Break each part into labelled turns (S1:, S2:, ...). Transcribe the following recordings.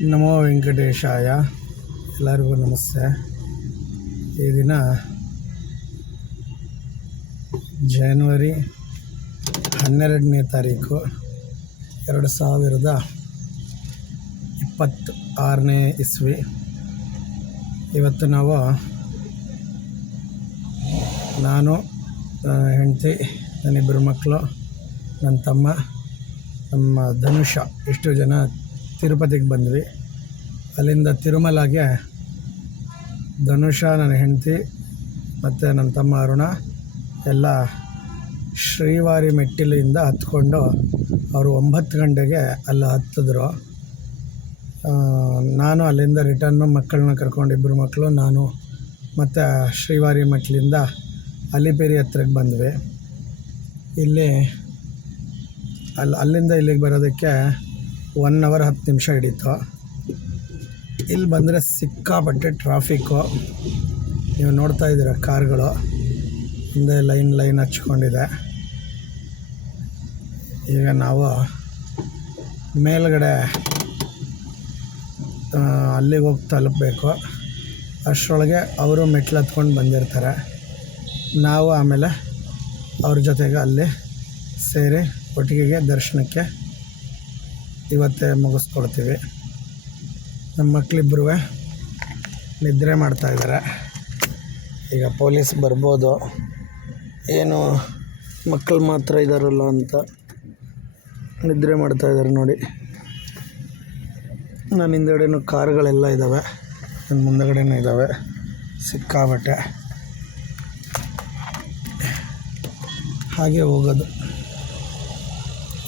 S1: ನಮೋ ವೆಂಕಟೇಶಾಯ. ಎಲ್ಲರಿಗೂ ನಮಸ್ತೆ. ಈ ದಿನ ಜನವರಿ ಹನ್ನೆರಡನೇ ತಾರೀಕು ಎರಡು ಸಾವಿರದ ಇಪ್ಪತ್ತು ಆರನೇ ಇಸ್ವಿ. ಇವತ್ತು ನಾವು, ನಾನು ನನ್ನ ಹೆಂಡತಿ ನನ್ನಿಬ್ಬರು ಮಕ್ಕಳು ನನ್ನ ತಮ್ಮ, ನಮ್ಮ ಧನುಷ, ಇಷ್ಟು ಜನ ತಿರುಪತಿಗೆ ಬಂದ್ವಿ. ಅಲ್ಲಿಂದ ತಿರುಮಲಾಗೆ ಧನುಷ ನನ್ನ ಹೆಂಡತಿ ಮತ್ತು ನನ್ನ ತಮ್ಮ ಅರುಣ ಎಲ್ಲ ಶ್ರೀವಾರಿ ಮೆಟ್ಟಿಲಿಂದ ಹತ್ಕೊಂಡು ಅವರು ಒಂಬತ್ತು ಗಂಟೆಗೆ ಅಲ್ಲಿ ಹತ್ತಿದ್ರು. ನಾನು ಅಲ್ಲಿಂದ ರಿಟರ್ನು ಮಕ್ಕಳನ್ನ ಕರ್ಕೊಂಡು ಇಬ್ಬರು ಮಕ್ಕಳು, ನಾನು ಮತ್ತು ಶ್ರೀವಾರಿ ಮೆಟ್ಟಿಲಿಂದ ಅಲಿಪೇರಿ ಹತ್ರಕ್ಕೆ ಬಂದ್ವಿ. ಇಲ್ಲಿ ಅಲ್ಲಿ ಅಲ್ಲಿಂದ ಇಲ್ಲಿಗೆ ಬರೋದಕ್ಕೆ ಒನ್ ಅವರ್ ಹತ್ತು ನಿಮಿಷ ಹಿಡೀತು. ಇಲ್ಲಿ ಬಂದರೆ ಸಿಕ್ಕಾಪಟ್ಟೆ ಟ್ರಾಫಿಕ್ಕು ನೀವು ನೋಡ್ತಾ ಇದ್ದೀರ ಕಾರ್ಗಳು. ಹಿಂದೆ ಲೈನ್ ಲೈನ್ ಹಚ್ಕೊಂಡಿದೆ. ಈಗ ನಾವು ಮೇಲ್ಗಡೆ ಅಲ್ಲಿಗೆ ಹೋಗಿ ತಲುಪಬೇಕು. ಅಷ್ಟರೊಳಗೆ ಅವರು ಮೆಟ್ಲು ಹತ್ಕೊಂಡು ಬಂದಿರ್ತಾರೆ. ನಾವು ಆಮೇಲೆ ಅವ್ರ ಜೊತೆಗೆ ಅಲ್ಲಿ ಸೇರಿ ಕೊಟ್ಟಿಗೆಗೆ ದರ್ಶನಕ್ಕೆ ಇವತ್ತೇ ಮುಗಿಸ್ಕೊಡ್ತೀವಿ. ನಮ್ಮ ಮಕ್ಕಳಿಬ್ಬರು ನಿದ್ರೆ ಮಾಡ್ತಾಯಿದ್ದಾರೆ ಈಗ ಪೊಲೀಸ್ ಬರ್ಬೋದು. ಏನು ಮಕ್ಕಳು ಮಾತ್ರ ಇದ್ದಾರಲ್ಲ ಅಂತ ನಿದ್ರೆ ಮಾಡ್ತಾಯಿದ್ದಾರೆ ನೋಡಿ. ನನ್ನ ಹಿಂದೆಗಡೆನೂ ಕಾರ್ಗಳೆಲ್ಲ ಇದ್ದಾವೆ ನನ್ನ ಮುಂದಗಡೆನೂ ಇದ್ದಾವೆ ಸಿಕ್ಕಾಬಟ್ಟೆ ಹಾಗೆ ಹೋಗೋದು.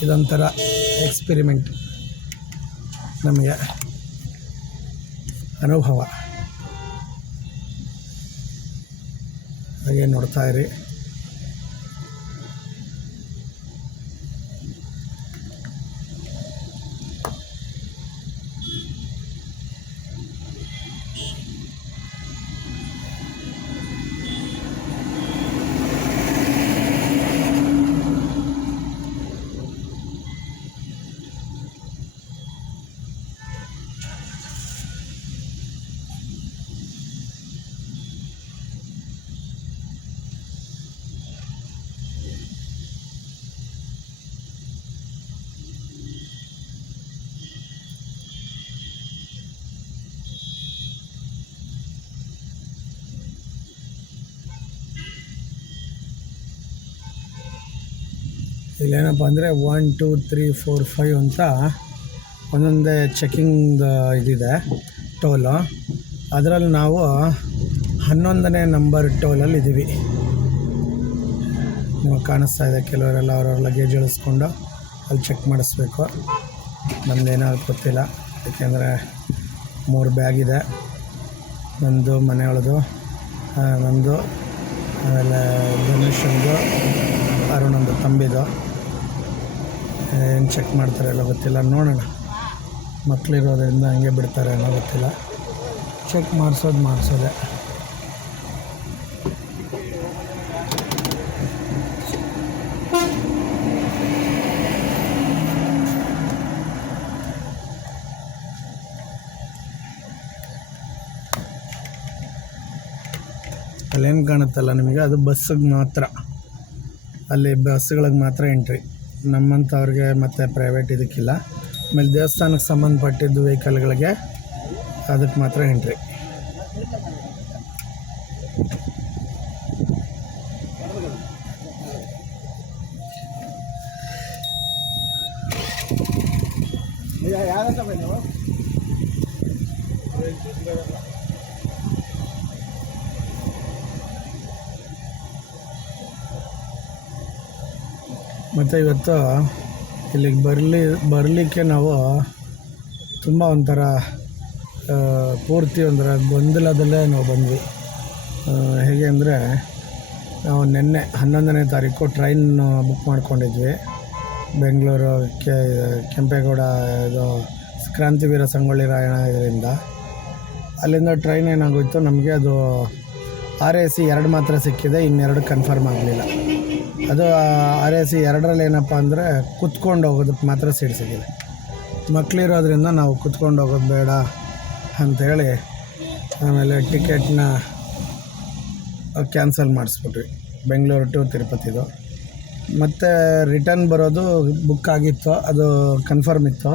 S1: ಇದೊಂಥರ ಎಕ್ಸ್ಪೆರಿಮೆಂಟ್ ನಮಗೆ ಅನುಭವ. ಹಾಗೆ ನೋಡ್ತಾ ಇರಿ. ಇಲ್ಲೇನಪ್ಪ ಅಂದರೆ one two three four five ಅಂತ ಒಂದೊಂದೇ ಚೆಕಿಂಗ್ ಇದಿದೆ ಟೋಲು ಅದರಲ್ಲಿ ನಾವು ಹನ್ನೊಂದನೇ ನಂಬರ್ ಟೋಲಲ್ಲಿ ಇದ್ದೀವಿ. ನಿಮಗೆ ಕಾಣಿಸ್ತಾ ಇದೆ, ಕೆಲವರೆಲ್ಲ ಅವ್ರವ್ರ ಲಗೇಜ್ ಇಳಿಸ್ಕೊಂಡು ಅಲ್ಲಿ ಚೆಕ್ ಮಾಡಿಸ್ಬೇಕು. ನಮ್ಮದೇನಾದ್ರು ಗೊತ್ತಿಲ್ಲ. ಯಾಕೆಂದರೆ ಮೂರು ಬ್ಯಾಗ್ ಇದೆ. ನಂದು ಮನೆಯೊಳದು ನಮ್ಮದು ಆಮೇಲೆ ಧನುಷಂದು ಅರುಣಂದು, ತಂಬಿದು. ಏನು ಚೆಕ್ ಮಾಡ್ತಾರೆ ಎಲ್ಲ ಗೊತ್ತಿಲ್ಲ. ನೋಡೋಣ. ಮಕ್ಕಳಿರೋದ್ರಿಂದ ಹಂಗೆ ಬಿಡ್ತಾರೆ ಅನ್ನೋ ಗೊತ್ತಿಲ್ಲ. ಚೆಕ್ ಮಾಡಿಸೋದು ಮಾಡಿಸೋದೆ. ಅಲ್ಲೇನು ಕಾಣುತ್ತಲ್ಲ ನಿಮಗೆ? ಅದು ಬಸ್ಸಿಗೆ ಮಾತ್ರ. ಅಲ್ಲಿ ಬಸ್ಗಳಿಗೆ ಮಾತ್ರ ಎಂಟ್ರಿ ನಮ್ಮಂಥವ್ರಿಗೆ ಮತ್ತು ಪ್ರೈವೇಟ್ ಇದಕ್ಕಿಲ್ಲ. ಆಮೇಲೆ ದೇವಸ್ಥಾನಕ್ಕೆ ಸಂಬಂಧಪಟ್ಟಿದ್ದು ವೆಹಿಕಲ್ಗಳಿಗೆ ಅದಕ್ಕೆ ಮಾತ್ರ ಎಂಟ್ರಿ ಮತ್ತು ಇವತ್ತು ಇಲ್ಲಿಗೆ ಬರಲಿ, ಬರಲಿಕ್ಕೆ ನಾವು ತುಂಬ ಒಂಥರ ಪೂರ್ತಿ ಒಂಥರ ಗೊಂದಲದಲ್ಲೇ ನಾವು ಬಂದ್ವಿ. ಹೇಗೆ ಅಂದರೆ ನಾವು ನಿನ್ನೆ ಹನ್ನೊಂದನೇ ತಾರೀಕು ಟ್ರೈನ್ ಬುಕ್ ಮಾಡ್ಕೊಂಡಿದ್ವಿ. ಬೆಂಗಳೂರು ಕೆ, ಕೆಂಪೇಗೌಡ ಇದು ಕ್ರಾಂತಿವೀರ ಸಂಗೊಳ್ಳಿ ರಾಯಣ ಇದರಿಂದ ಅಲ್ಲಿಂದ ಟ್ರೈನ್ ಏನಾಗೋಯ್ತು ನಮಗೆ ಅದು ಆರ್ ಎ ಸಿ ಎರಡು ಮಾತ್ರ ಸಿಕ್ಕಿದೆ, ಇನ್ನೆರಡು ಕನ್ಫರ್ಮ್ ಆಗಲಿಲ್ಲ. ಅದು ಆರ್ ಎ ಸಿ ಎರಡರಲ್ಲಿ ಏನಪ್ಪ ಅಂದರೆ ಕುತ್ಕೊಂಡು ಹೋಗೋದಕ್ಕೆ ಮಾತ್ರ ಸೀಟ್ ಸಿಕ್ಕಿದೆ ಮಕ್ಕಳಿರೋದ್ರಿಂದ ನಾವು ಕುತ್ಕೊಂಡು ಹೋಗೋದು ಬೇಡ ಅಂಥೇಳಿ ಆಮೇಲೆ ಟಿಕೆಟ್ನ ಕ್ಯಾನ್ಸಲ್ ಮಾಡಿಸ್ಬಿಟ್ವಿ. ಬೆಂಗಳೂರು ಟು ತಿರುಪತಿದು. ಮತ್ತು ರಿಟರ್ನ್ ಬರೋದು ಬುಕ್ ಆಗಿತ್ತು, ಅದು ಕನ್ಫರ್ಮ್ ಇತ್ತು.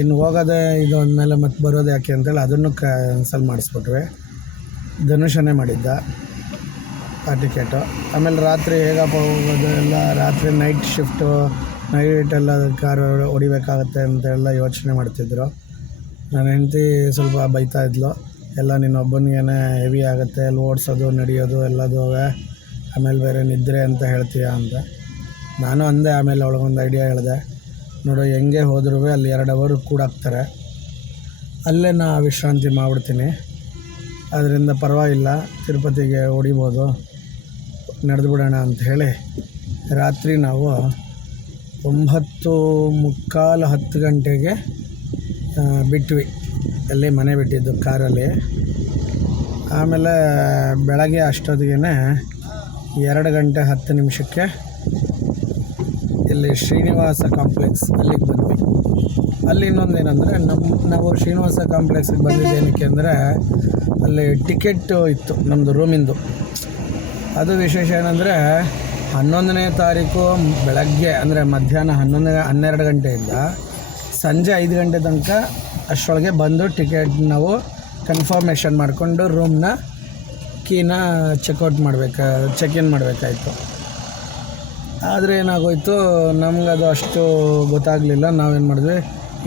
S1: ಇನ್ನು ಹೋಗೋದೇ ಇದು ಅಂದಮೇಲೆ ಮತ್ತೆ ಬರೋದು ಯಾಕೆ ಅಂತೇಳಿ ಅದನ್ನು ಕ್ಯಾನ್ಸಲ್ ಮಾಡಿಸ್ಬಿಟ್ವಿ. ಧನುಷನೇ ಮಾಡಿದ್ದ. ಆ ಟಿಕೆಟು ಆಮೇಲೆ ರಾತ್ರಿ ಹೇಗಪ್ಪ ಹೋಗೋದು? ಎಲ್ಲ ರಾತ್ರಿ ನೈಟ್ ಶಿಫ್ಟು ನೈಟ್ ಎಲ್ಲ ಕಾರ್ ಹೊಡಿಬೇಕಾಗತ್ತೆ ಅಂತೆಲ್ಲ ಯೋಚನೆ ಮಾಡ್ತಿದ್ರು. ನನ್ನ ಹೆಂಡತಿ ಸ್ವಲ್ಪ ಬೈತಾ ಇದ್ಲು. ಎಲ್ಲ ನಿನ್ನೊಬ್ಬನಿಗೇನೆ ಹೆವಿ ಆಗುತ್ತೆ, ಅಲ್ಲಿ ಓಡಿಸೋದು, ನಡೆಯೋದು, ಎಲ್ಲದೂ ಆಮೇಲೆ ಬೇರೆ ನಿದ್ರೆ ಅಂತ ಹೇಳ್ತೀಯ ಅಂತ. ನಾನು ಅಂದೆ, ಆಮೇಲೆ ಅವಳಗೊಂದು ಐಡಿಯಾ ಹೇಳಿದೆ. ನೋಡು, ಹೆಂಗೆ ಹೋದ್ರೂ ಅಲ್ಲಿ ಎರಡು ಅವರ್ ಕೂಡಾಕ್ತಾರೆ ಅಲ್ಲೇ ನಾ ವಿಶ್ರಾಂತಿ ಮಾಡಿಬಿಡ್ತೀನಿ. ಅದರಿಂದ ಪರವಾಗಿಲ್ಲ, ತಿರುಪತಿಗೆ ಹೊಡಿಬೋದು. ನಡೆದು ಬಿಡೋಣ ಅಂತ ಹೇಳಿ ರಾತ್ರಿ ನಾವು ಒಂಬತ್ತು ಮುಕ್ಕಾಲು ಹತ್ತು ಗಂಟೆಗೆ ಬಿಟ್ವಿ. ಅಲ್ಲಿ ಮನೆ ಬಿಟ್ಟಿದ್ದು ಕಾರಲ್ಲಿ. ಆಮೇಲೆ ಬೆಳಗ್ಗೆ ಅಷ್ಟೊತ್ತಿಗೆ ಎರಡು ಗಂಟೆ ಹತ್ತು ನಿಮಿಷಕ್ಕೆ ಇಲ್ಲಿ ಶ್ರೀನಿವಾಸ ಕಾಂಪ್ಲೆಕ್ಸ್ ಅಲ್ಲಿಗೆ ಬಂದ್ವಿ. ಅಲ್ಲಿ ಇನ್ನೊಂದು ಏನಂದರೆ ನಮ್ಮ ನಾವು ಶ್ರೀನಿವಾಸ ಕಾಂಪ್ಲೆಕ್ಸಿಗೆ ಬಂದಿದ್ದೇನಕ್ಕೆ ಅಂದರೆ, ಅಲ್ಲಿ ಟಿಕೆಟ್ಟು ಇತ್ತು ನಮ್ಮದು ರೂಮಿಂದು. ಅದು ವಿಶೇಷ ಏನಂದರೆ ಹನ್ನೊಂದನೇ ತಾರೀಕು ಬೆಳಗ್ಗೆ, ಅಂದರೆ ಮಧ್ಯಾಹ್ನ ಹನ್ನೊಂದು, ಹನ್ನೆರಡು ಗಂಟೆಯಿಂದ ಸಂಜೆ ಐದು ಗಂಟೆ ತನಕ ಅಷ್ಟರೊಳಗೆ ಬಂದು ಟಿಕೆಟ್ ನಾವು ಕನ್ಫರ್ಮೇಷನ್ ಮಾಡಿಕೊಂಡು ರೂಮ್ನ ಕೀನ ಚೆಕ್ಔಟ್ ಮಾಡಬೇಕು ಚೆಕ್ ಇನ್ ಮಾಡಬೇಕಾಯ್ತು. ಆದರೆ ಏನಾಗೋಯ್ತು ಅದು ಅಷ್ಟು ಗೊತ್ತಾಗಲಿಲ್ಲ. ನಾವೇನು ಮಾಡಿದ್ವಿ,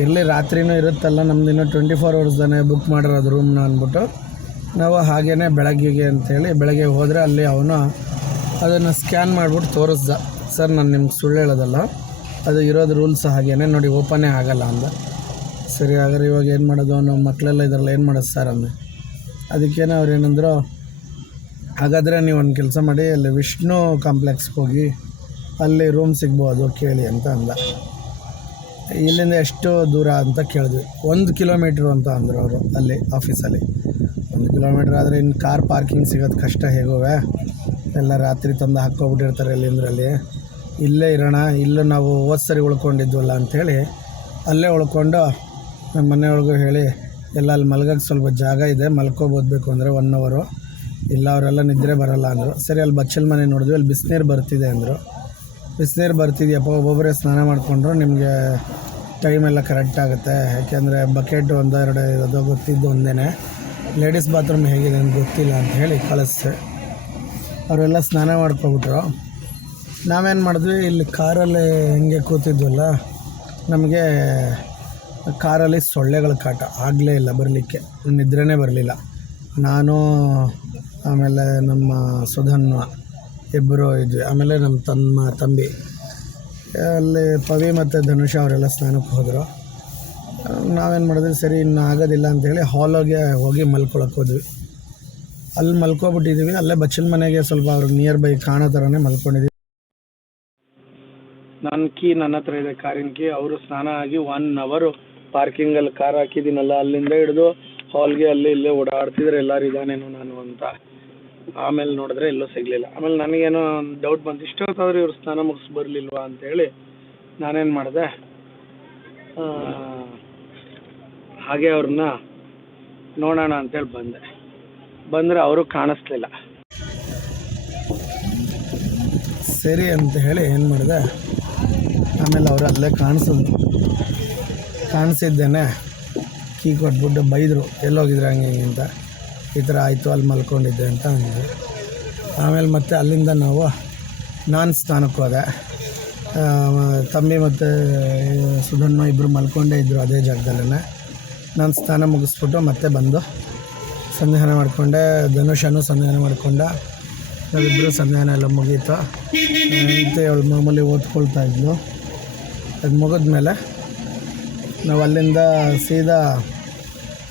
S1: ಇರಲಿ, ರಾತ್ರಿನೂ ಇರುತ್ತಲ್ಲ ನಮ್ಮದಿನ್ನೂ ಟ್ವೆಂಟಿ ಫೋರ್ ಅವರ್ಸ್ ತಾನೇ ಬುಕ್ ಮಾಡಿರೋದು ರೂಮ್ನ ಅಂದ್ಬಿಟ್ಟು. ನಾವು ಹಾಗೇ ಬೆಳಗ್ಗೆಗೆ ಅಂಥೇಳಿ ಬೆಳಗ್ಗೆ ಹೋದರೆ ಅಲ್ಲಿ ಅವನು ಅದನ್ನು ಸ್ಕ್ಯಾನ್ ಮಾಡಿಬಿಟ್ಟು ತೋರಿಸ್ದ. ಸರ್, ನಾನು ನಿಮ್ಗೆ ಸುಳ್ಳು ಹೇಳೋದಲ್ಲ. ಅದು ಇರೋದು ರೂಲ್ಸ್ ಹಾಗೇ ನೋಡಿ, ಓಪನೇ ಆಗಲ್ಲ ಅಂದ. ಸರಿ, ಹಾಗಾದ್ರೆ ಇವಾಗ ಏನು ಮಾಡೋದು? ಅವನು ಮಕ್ಕಳೆಲ್ಲ ಇದರಲ್ಲಿ ಏನು ಮಾಡೋದು ಸರ್ ಅಂದೆ. ಅದಕ್ಕೇನೆ ಅವ್ರು ಏನಂದ್ರು, ಹಾಗಾದರೆ ನೀವು ಒಂದು ಕೆಲಸ ಮಾಡಿ, ಅಲ್ಲಿ ವಿಷ್ಣು ಕಾಂಪ್ಲೆಕ್ಸ್ಗೆ ಹೋಗಿ, ಅಲ್ಲಿ ರೂಮ್ ಸಿಗ್ಬೋದು, ಕೇಳಿ ಅಂತ ಅಂದ. ಇಲ್ಲಿಂದ ಎಷ್ಟು ದೂರ ಅಂತ ಕೇಳಿದ್ವಿ. ಒಂದು ಕಿಲೋಮೀಟ್ರು ಅಂತ ಅಂದರು ಅವರು ಅಲ್ಲಿ, ಆಫೀಸಲ್ಲಿ. ಒಂದು ಕಿಲೋಮೀಟ್ರ್ ಆದರೆ ಇನ್ನು ಕಾರ್ ಪಾರ್ಕಿಂಗ್ ಸಿಗೋದು ಕಷ್ಟ ಹೇಗೋವೆ? ಎಲ್ಲ ರಾತ್ರಿ ತಂದು ಹಾಕ್ಕೊಬಿಟ್ಟಿರ್ತಾರೆ ಇಲ್ಲಿಂದ್ರಲ್ಲಿ ಇಲ್ಲೇ ಇರೋಣ, ಇಲ್ಲೂ ನಾವು ಹೋದ ಸರಿ ಉಳ್ಕೊಂಡಿದ್ವಲ್ಲ ಅಂಥೇಳಿ ಅಲ್ಲೇ ಉಳ್ಕೊಂಡು ನಮ್ಮ ಮನೆಯೊಳಗೂ ಹೇಳಿ, ಎಲ್ಲ ಅಲ್ಲಿ ಮಲ್ಗೋಕ್ಕೆ ಸ್ವಲ್ಪ ಜಾಗ ಇದೆ ಮಲ್ಕೋಬೋದ್ಬೇಕು ಅಂದರೆ ಒನ್ ಅವರು ಇಲ್ಲ ಅವರೆಲ್ಲ ನಿದ್ರೆ ಬರೋಲ್ಲ ಅಂದರು. ಸರಿ, ಅಲ್ಲಿ ಬಚ್ಚಲ್ ಮನೆ ನೋಡಿದ್ವಿ, ಅಲ್ಲಿ ಬಿಸಿನೀರು ಬರ್ತಿದೆ ಅಂದರು. ಬಿಸಿನೀರು ಬರ್ತಿದೆಯಪ್ಪ, ಒಬ್ಬೊಬ್ಬರೇ ಸ್ನಾನ ಮಾಡಿಕೊಂಡ್ರು, ನಿಮಗೆ ಟೈಮೆಲ್ಲ ಕರೆಕ್ಟ್ ಆಗುತ್ತೆ. ಯಾಕೆಂದರೆ ಬಕೆಟ್ ಒಂದೆರಡು ಇರೋದು ಗೊತ್ತಿದ್ದು ಒಂದೇ ಲೇಡೀಸ್ ಬಾತ್ರೂಮ್ ಹೇಗಿದೆ ಅಂತ ಗೊತ್ತಿಲ್ಲ ಅಂತ ಹೇಳಿ ಕಳಿಸ್ದೆ. ಅವರೆಲ್ಲ ಸ್ನಾನ ಮಾಡ್ಕೊಬಿಟ್ರು ನಾವೇನು ಮಾಡಿದ್ವಿ, ಇಲ್ಲಿ ಕಾರಲ್ಲಿ ಹೆಂಗೆ ಕೂತಿದ್ವಲ್ಲ, ನಮಗೆ ಕಾರಲ್ಲಿ ಸೊಳ್ಳೆಗಳ ಕಾಟ ಆಗಲೇ ಇಲ್ಲ ಬರಲಿಕ್ಕೆ, ನಿದ್ರೆನೇ ಬರಲಿಲ್ಲ. ನಾನು, ಆಮೇಲೆ ನಮ್ಮ ಸುಧನ್ವ ಇಬ್ಬರು ಇದ್ವಿ. ಆಮೇಲೆ ನಮ್ಮ ತಮ್ಮ, ತಂಬಿ, ಅಲ್ಲಿ ಪವಿ ಮತ್ತು ಧನುಷ ಅವರೆಲ್ಲ ಸ್ನಾನಕ್ಕೆ ಹೋದರು. ನಾವೇನು ಮಾಡಿದ್ವಿ, ಸರಿ, ಇನ್ನು ಆಗೋದಿಲ್ಲ ಅಂಥೇಳಿ ಹಾಲೋಗೆ ಹೋಗಿ ಮಲ್ಕೊಳಕ್ಕೆ ಹೋದ್ವಿ. ಅಲ್ಲಿ ಮಲ್ಕೊಬಿಟ್ಟಿದ್ದೀವಿ ಅಲ್ಲೇ ಬಚ್ಚಲ ಮನೆಗೆ ಸ್ವಲ್ಪ ಅವ್ರಿಗೆ ನಿಯರ್ ಬೈ ಕಾಣೋ ಥರನೇ ಮಲ್ಕೊಂಡಿದ್ವಿ. ನನ್ನ ಕೀ, ನನ್ನ ಹತ್ರ ಇದೆ ಕಾರಿನ ಕೀ, ಅವರು ಸ್ನಾನ ಆಗಿ ಒನ್ ಅವರು ಪಾರ್ಕಿಂಗಲ್ಲಿ ಕಾರ್ ಹಾಕಿದ್ದೀನಲ್ಲ, ಅಲ್ಲಿಂದ ಹಿಡಿದು ಹಾಲ್ಗೆ ಅಲ್ಲಿ ಇಲ್ಲೇ ಓಡಾಡ್ತಿದ್ರೆ ಎಲ್ಲರೂ ಇದಾನೇನೋ ನಾನು ಅಂತ. ಆಮೇಲೆ ನೋಡಿದ್ರೆ ಎಲ್ಲೂ ಸಿಗಲಿಲ್ಲ. ಆಮೇಲೆ ನನಗೇನೋ ಡೌಟ್ ಬಂತು, ಇಷ್ಟೊತ್ತಾದ್ರೂ ಇವ್ರು ಸ್ನಾನ ಮುಗಿಸ್ ಬರಲಿಲ್ವಾ ಅಂತೇಳಿ ನಾನೇನು ಮಾಡಿದೆ? ಹಾಗೆ ಅವ್ರನ್ನ ನೋಡೋಣ ಅಂತೇಳಿ ಬಂದೆ. ಬಂದರೆ ಅವರು ಕಾಣಿಸ್ಲಿಲ್ಲ. ಸರಿ ಅಂತ ಹೇಳಿ ಏನು ಮಾಡಿದೆ? ಆಮೇಲೆ ಅವರು ಅಲ್ಲೇ ಕಾಣಿಸಿದ್ರು ಕಾಣಿಸಿದ್ದೇನೆ. ಕೀ ಕೊಟ್ಬಿಟ್ಟು ಬೈದರು, ಎಲ್ಲೋಗಿದ್ರು ಹಂಗೆ ಅಂತ? ಈ ಥರ ಆಯಿತು, ಅಲ್ಲಿ ಮಲ್ಕೊಂಡಿದ್ದೆ ಅಂತ ಅಂದರು ಆಮೇಲೆ ಮತ್ತೆ ಅಲ್ಲಿಂದ ನಾವು ನಾನು ಸ್ನಾನಕ್ಕೆ ಹೋದೆ. ತಮ್ಮಿ ಮತ್ತು ಸುಧನ್ನ ಇಬ್ಬರು ಮಲ್ಕೊಂಡೇ ಇದ್ದರು ಅದೇ ಜಾಗದಲ್ಲೇ ನಾನು ಸ್ನಾನ ಮುಗಿಸ್ಬಿಟ್ಟು ಮತ್ತೆ ಬಂದು ಸಂಧಾನ ಮಾಡಿಕೊಂಡೆ, ಧನುಷನು ಸಂಧಾನ ಮಾಡಿಕೊಂಡ. ನಾವಿಬ್ಬರು ಸಂಧಾನ ಎಲ್ಲ ಮುಗೀತು. ಮತ್ತೆ ಅವಳು ಮಾಮೂಲಿ ಓದ್ಕೊಳ್ತಾ ಇದ್ಲು. ಅದು ಮುಗಿದ್ಮೇಲೆ ನಾವು ಅಲ್ಲಿಂದ ಸೀದಾ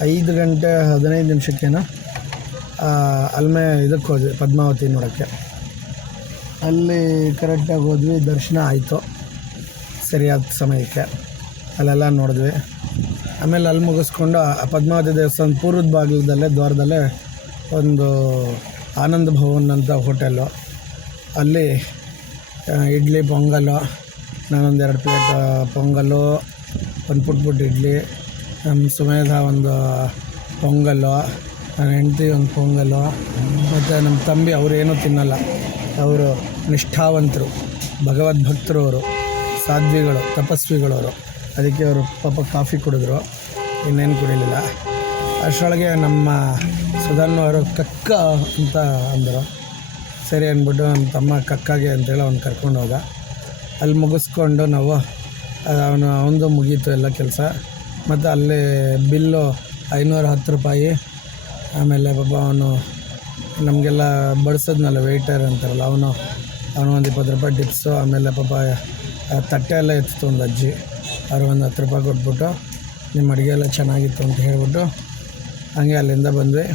S1: ಐದು ಗಂಟೆ ಹದಿನೈದು ನಿಮಿಷಕ್ಕೇನೋ ಅಲ್ಮೆ ಇದಕ್ಕೆ ಹೋದ್ವಿ, ಪದ್ಮಾವತಿ ನೋಡೋಕ್ಕೆ. ಅಲ್ಲಿ ಕರೆಕ್ಟಾಗಿ ಹೋದ್ವಿ, ದರ್ಶನ ಆಯಿತು. ಸರಿಯಾದ ಸಮಯಕ್ಕೆ. ಅಲ್ಲೆಲ್ಲ ನೋಡಿದ್ವಿ. ಆಮೇಲೆ ಅಲ್ಲಿ ಮುಗಿಸ್ಕೊಂಡು ಆ ಪದ್ಮಾವತಿ ದೇವಸ್ಥಾನ ಪೂರ್ವದ ಬಾಗಿಲದಲ್ಲೇ, ದ್ವಾರದಲ್ಲೇ ಒಂದು ಆನಂದ ಭವನ್ ಅಂತ ಹೋಟೆಲು. ಅಲ್ಲಿ ಇಡ್ಲಿ, ಪೊಂಗಲು, ನಾನೊಂದು ಎರಡು ಪ್ಲೇಟ್ ಪೊಂಗಲು, ಒಂದು ಪುಟ್ ಪುಟ್ ಇಡ್ಲಿ, ನಮ್ಮ ಸುಮೇಧ ಒಂದು ಪೊಂಗಲು, ನನ್ನ ಹೆಂಡತಿ ಒಂದು ಪೊಂಗಲು, ಮತ್ತು ನಮ್ಮ ತಂಬಿ ಅವರೇನೂ ತಿನ್ನಲ್ಲ. ಅವರು ನಿಷ್ಠಾವಂತರು, ಭಗವದ್ಭಕ್ತರು ಅವರು, ಸಾಧ್ವಿಗಳು, ತಪಸ್ವಿಗಳವರು. ಅದಕ್ಕೆ ಅವರು ಪಾಪ ಕಾಫಿ ಕುಡಿದ್ರು. ಇನ್ನೇನು ಕುಡಿಲಿಲ್ಲ. ಅಷ್ಟರೊಳಗೆ ನಮ್ಮ ಸುಧಾನು ಅವರು ಕಕ್ಕ ಅಂತ ಅಂದರು. ಸರಿ ಅಂದ್ಬಿಟ್ಟು ನಮ್ಮ ತಮ್ಮ ಕಕ್ಕಾಗೆ ಅಂತೇಳಿ ಅವ್ನು ಕರ್ಕೊಂಡು ಹೋದ. ಅಲ್ಲಿ ಮುಗಿಸ್ಕೊಂಡು ನಾವು ಅವನು, ಅವನದು ಮುಗೀತು ಎಲ್ಲ ಕೆಲಸ. ಮತ್ತು ಅಲ್ಲಿ ಬಿಲ್ಲು ಐನೂರ ಹತ್ತು ರೂಪಾಯಿ. ಆಮೇಲೆ ಪಾಪ ಅವನು ನಮಗೆಲ್ಲ ಬಡಿಸೋದ್ನಲ್ಲ ವೆಯ್ಟರ್ ಅಂತಾರಲ್ಲ, ಅವನು ಅವನು ಒಂದು ಇಪ್ಪತ್ತು ರೂಪಾಯಿ ಟಿಪ್ಸು ಆಮೇಲೆ ಪಾಪ ತಟ್ಟೆ ಎಲ್ಲ ಎತ್ತಿತ್ತು ಒಂದು ಅಜ್ಜಿ. ಅವ್ರು ಒಂದು ಹತ್ತು ರೂಪಾಯಿ ಕೊಟ್ಬಿಟ್ಟು ನಿಮ್ಮ ಅಡುಗೆ ಎಲ್ಲ ಚೆನ್ನಾಗಿತ್ತು ಅಂತ ಹೇಳಿಬಿಟ್ಟು ಹಂಗೆ ಅಲ್ಲಿಂದ ಬಂದ್ವಿ.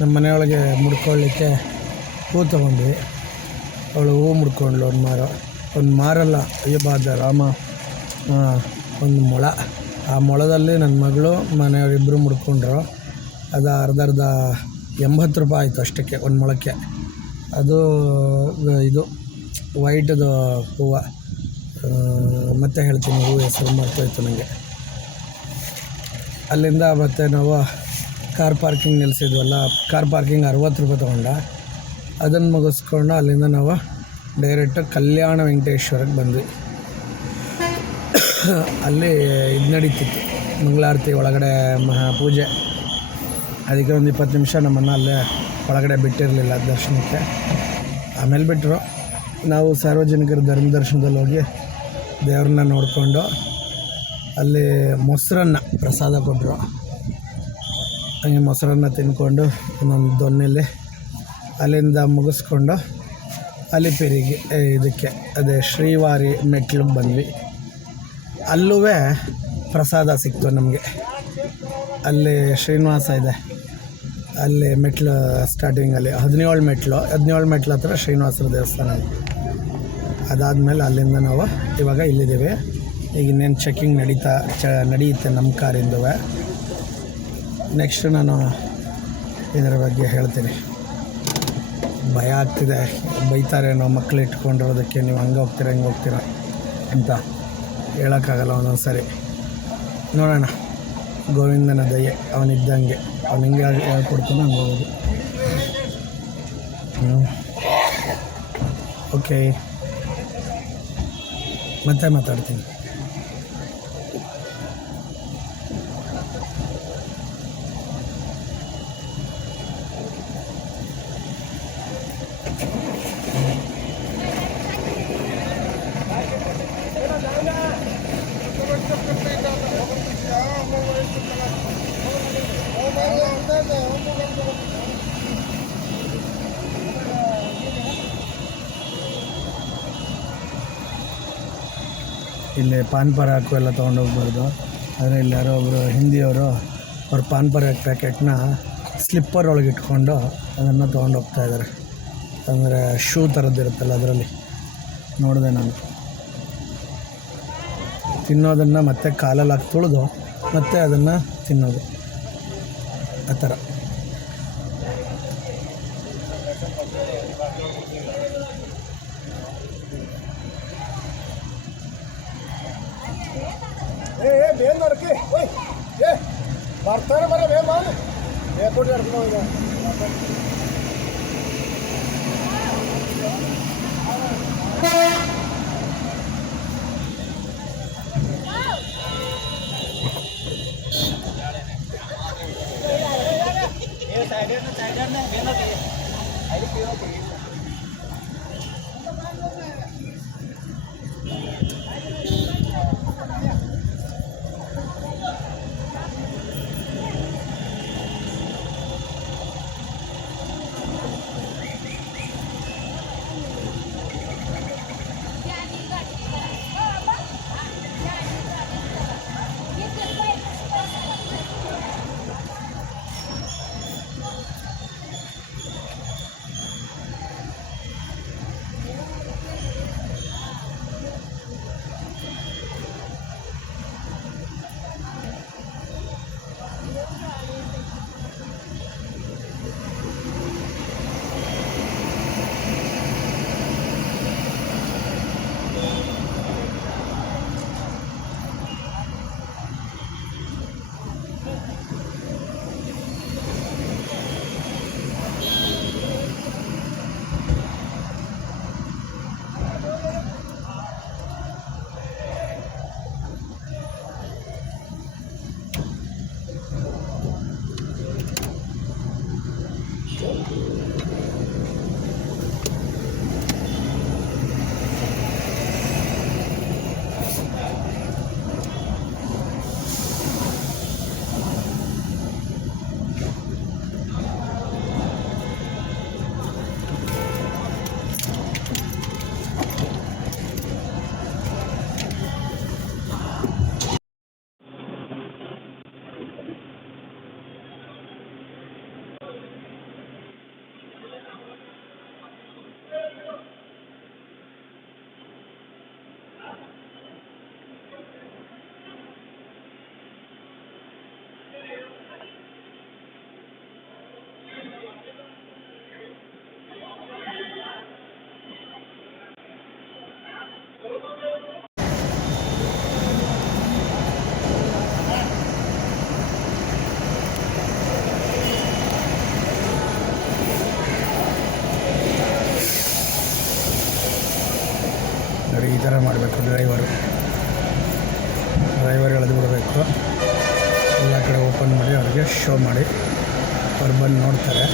S1: ನಮ್ಮ ಮನೆಯೊಳಗೆ ಮುಡ್ಕೊಳ್ಳಿಕ್ಕೆ ಹೂ ತೊಗೊಂಡ್ವಿ. ಅವಳು ಹೂ ಮುಡ್ಕೊಂಡ್ಳು ಒಂದು ಮಾರು. ಒಂದು ಮಾರಲ್ಲ, ಅಯ್ಯೋ ಬಾದ ರಾಮ. ಒಂದು ಮೊಳ. ಆ ಮೊಳದಲ್ಲಿ ನನ್ನ ಮಗಳು ಮನೆಯವರಿಬ್ಬರು ಮುಡ್ಕೊಂಡ್ರು. ಅದು ಅರ್ಧ ಅರ್ಧ ಎಂಬತ್ತು ರೂಪಾಯಿ ಆಯಿತು ಅಷ್ಟಕ್ಕೆ, ಒಂದು ಮೊಳಕ್ಕೆ. ಅದು ಇದು, ವೈಟದು ಹೂವು. ಮತ್ತೆ ಹೇಳ್ತೀನಿ ಹೂ ಹೆಸರು ಮರ್ತೋಯ್ತು ನನಗೆ ಅಲ್ಲಿಂದ ಮತ್ತೆ ನಾವು ಕಾರ್ ಪಾರ್ಕಿಂಗ್ ನಿಲ್ಲಿಸಿದ್ವಲ್ಲ ಕಾರ್ ಪಾರ್ಕಿಂಗ್ ಅರವತ್ತು ರೂಪಾಯಿ ತೊಗೊಂಡ. ಅದನ್ನು ಮುಗಿಸ್ಕೊಂಡು ಅಲ್ಲಿಂದ ನಾವು ಡೈರೆಕ್ಟ್ ಕಲ್ಯಾಣ ವೆಂಕಟೇಶ್ವರಕ್ಕೆ ಬಂದ್ವಿ. ಅಲ್ಲಿ ಇದು ನಡೀತಿತ್ತು, ಮಂಗಳಾರತಿ ಒಳಗಡೆ ಮಹಾ ಪೂಜೆ. ಅದಕ್ಕೆ ಒಂದು ಇಪ್ಪತ್ತು ನಿಮಿಷ ನಮ್ಮನ್ನು ಅಲ್ಲೇ ಒಳಗಡೆ ಬಿಟ್ಟಿರಲಿಲ್ಲ ದರ್ಶನಕ್ಕೆ. ಆಮೇಲೆ ಬಿಟ್ಟರು ನಾವು ಸಾರ್ವಜನಿಕರ ಧರ್ಮ ದರ್ಶನದಲ್ಲಿ ಹೋಗಿ ದೇವ್ರನ್ನ ನೋಡಿಕೊಂಡು ಅಲ್ಲಿ ಮೊಸರನ್ನ ಪ್ರಸಾದ ಕೊಟ್ಟರು. ಹಂಗೆ ಮೊಸರನ್ನ ತಿಂದ್ಕೊಂಡು ಇನ್ನೊಂದು ದೊನ್ನೆಲ್ಲಿ ಅಲ್ಲಿಂದ ಮುಗಿಸ್ಕೊಂಡು ಅಲಿಪಿರಿಗೆ ಇದಕ್ಕೆ, ಅದೇ ಶ್ರೀವಾರಿ ಮೆಟ್ಲಿಗೆ ಬಂದ್ವಿ. ಅಲ್ಲೂ ಪ್ರಸಾದ ಸಿಕ್ತು ನಮಗೆ. ಅಲ್ಲಿ ಶ್ರೀನಿವಾಸ ಇದೆ. ಅಲ್ಲಿ ಮೆಟ್ಲು ಸ್ಟಾರ್ಟಿಂಗಲ್ಲಿ ಹದಿನೇಳು ಮೆಟ್ಲು ಹದಿನೇಳು ಮೆಟ್ಲು ಹತ್ರ ಶ್ರೀನಿವಾಸರ ದೇವಸ್ಥಾನ ಇದೆ. ಅದಾದಮೇಲೆ ಅಲ್ಲಿಂದ ನಾವು ಇವಾಗ ಇಲ್ಲಿದ್ದೀವಿ. ಈಗ ಇನ್ನೇನು ಚೆಕ್ಕಿಂಗ್ ನಡೀತಾ, ಚ, ನಡೆಯುತ್ತೆ ನಮ್ಮ ಕಾರಿಂದು ನೆಕ್ಸ್ಟ್ ನಾನು ಇದರ ಬಗ್ಗೆ ಹೇಳ್ತೀನಿ. ಭಯ ಆಗ್ತಿದೆ ಬೈತಾರೇನೋ ಮಕ್ಳು ಇಟ್ಕೊಂಡಿರೋದಕ್ಕೆ ನೀವು ಹಂಗೆ ಹೋಗ್ತೀರ ಹಂಗೆ ಹೋಗ್ತೀರ ಅಂತ ಹೇಳೋಕ್ಕಾಗಲ್ಲ ಒಂದೊಂದು ಸರಿ ನೋಡೋಣ, ಗೋವಿಂದನ ದಯೆ ಅವನಿದ್ದಂಗೆ. ಅವ್ನು ಹಿಂಗೆ ಹೇಳ್ಕೊಡ್ತಾನೆ ಹಂಗೆ ಹೋಗೋದು. ಹ್ಞೂ ಓಕೆ ಮತ್ತೆ ಮಾತಾಡ್ತೀನಿ. ಇಲ್ಲಿ ಪಾನ್ ಪರಾಕು ಎಲ್ಲ ತೊಗೊಂಡೋಗ್ಬಾರ್ದು ಆದರೆ ಇಲ್ಲಿ ಯಾರೋ ಒಬ್ಬರು ಹಿಂದಿಯವರು ಅವ್ರ ಪಾನ್ ಪ್ಯಾಕೆಟ್ನ ಸ್ಲಿಪ್ಪರ್ ಒಳಗೆ ಇಟ್ಕೊಂಡು ಅದನ್ನು ತೊಗೊಂಡೋಗ್ತಾ ಇದ್ದಾರೆ ಅಂದರೆ ಶೂ ಥರದ್ದಿರುತ್ತಲ್ಲ ಅದರಲ್ಲಿ. ನೋಡಿದೆ ನಾನು. ತಿನ್ನೋದನ್ನು ಮತ್ತೆ ಕಾಲಲ್ಲಿ ಹಾಕಿ ತುಳಿದು ಮತ್ತೆ ಅದನ್ನು ತಿನ್ನೋದು. ಆ ಥರ. ಶೋ ಮಾಡಿ ಅವ್ರು ಬಂದು ನೋಡ್ತಾರೆ.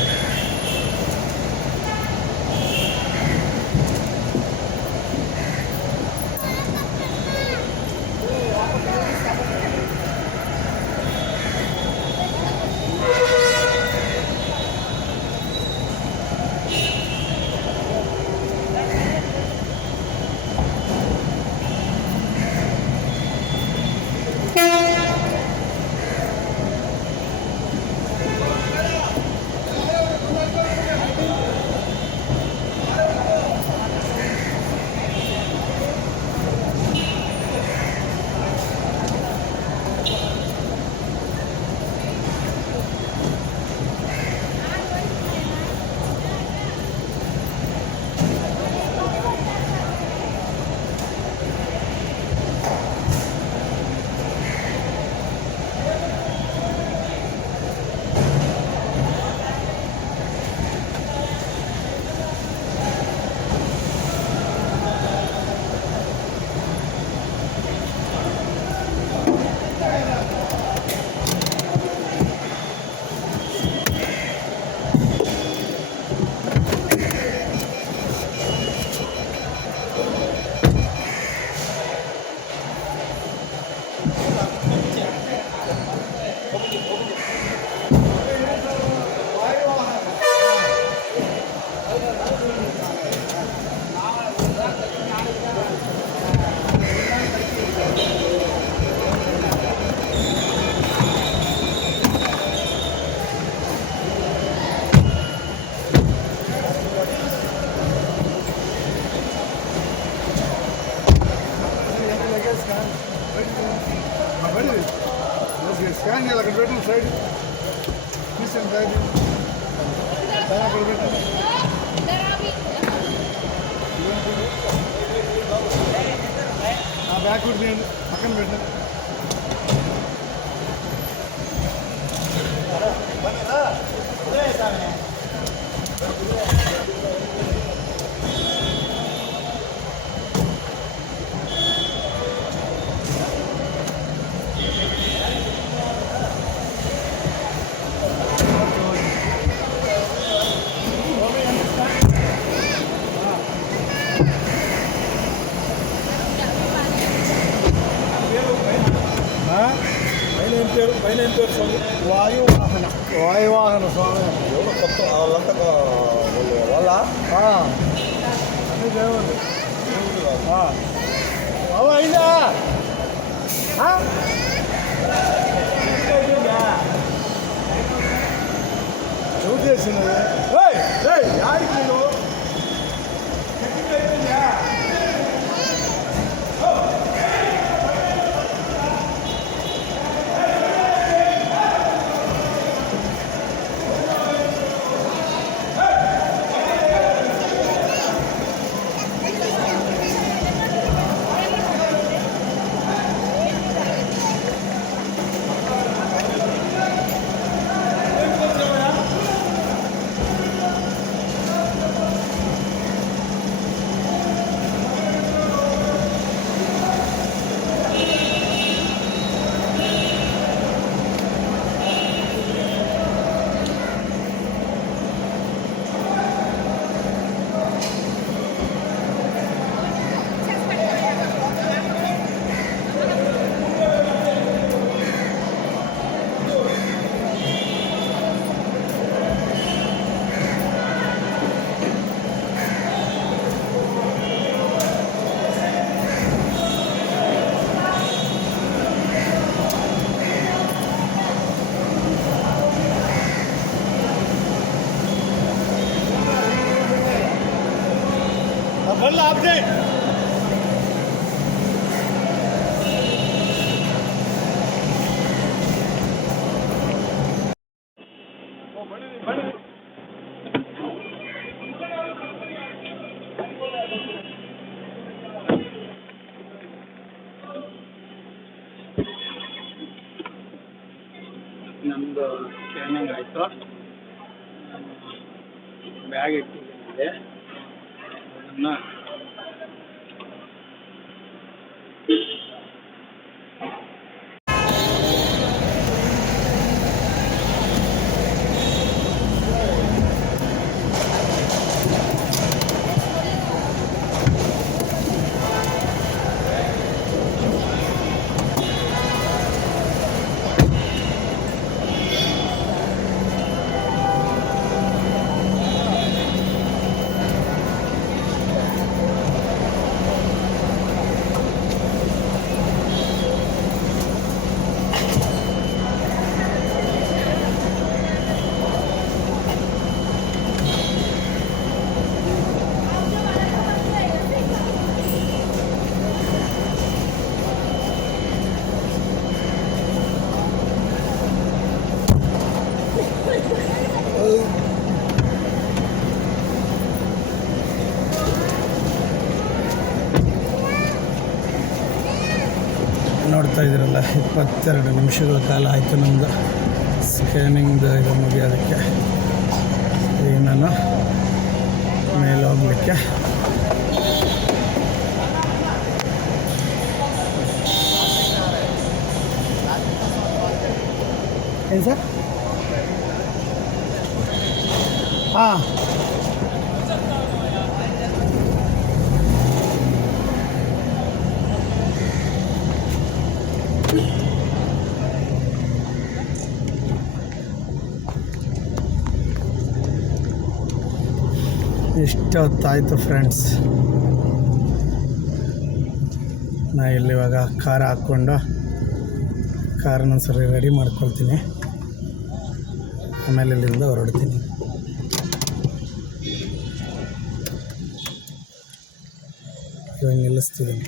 S2: side. car.
S1: ನಮ್ಮದು ಸ್ಕ್ಯಾನಿಂಗ್ ಆಯಿತು. ಬ್ಯಾಗ್ ಇಟ್ಟಿದ್ದೆ ಅದನ್ನು ಇಪ್ಪತ್ತೆರಡು ನಿಮಿಷಗಳ ಕಾಲ ಆಯಿತು ನಮ್ಮದು ಸ್ಕ್ಯಾನಿಂಗ್ದು ಇದು ಮುಗಿಯೋದಕ್ಕೆ ಈಗ ನಾನು ಮೇಲೆ ಹೋಗ್ಲಿಕ್ಕೆ. ಏನು ಸರ್? ಹಾಂ. ಇಷ್ಟೊತ್ತಾಯಿತು ಫ್ರೆಂಡ್ಸ್ ನಾ ಇಲ್ಲಿವಾಗ ಕಾರ್ ಹಾಕ್ಕೊಂಡು ಕಾರನ್ನ ಸರಿ ರೆಡಿ ಮಾಡ್ಕೊಳ್ತೀನಿ. ಆಮೇಲೆ ಇಲ್ಲಿಂದ ಹೊರಡ್ತೀನಿ. ಇವಾಗ ನಿಲ್ಲಿಸ್ತಿದ್ದೀನಿ.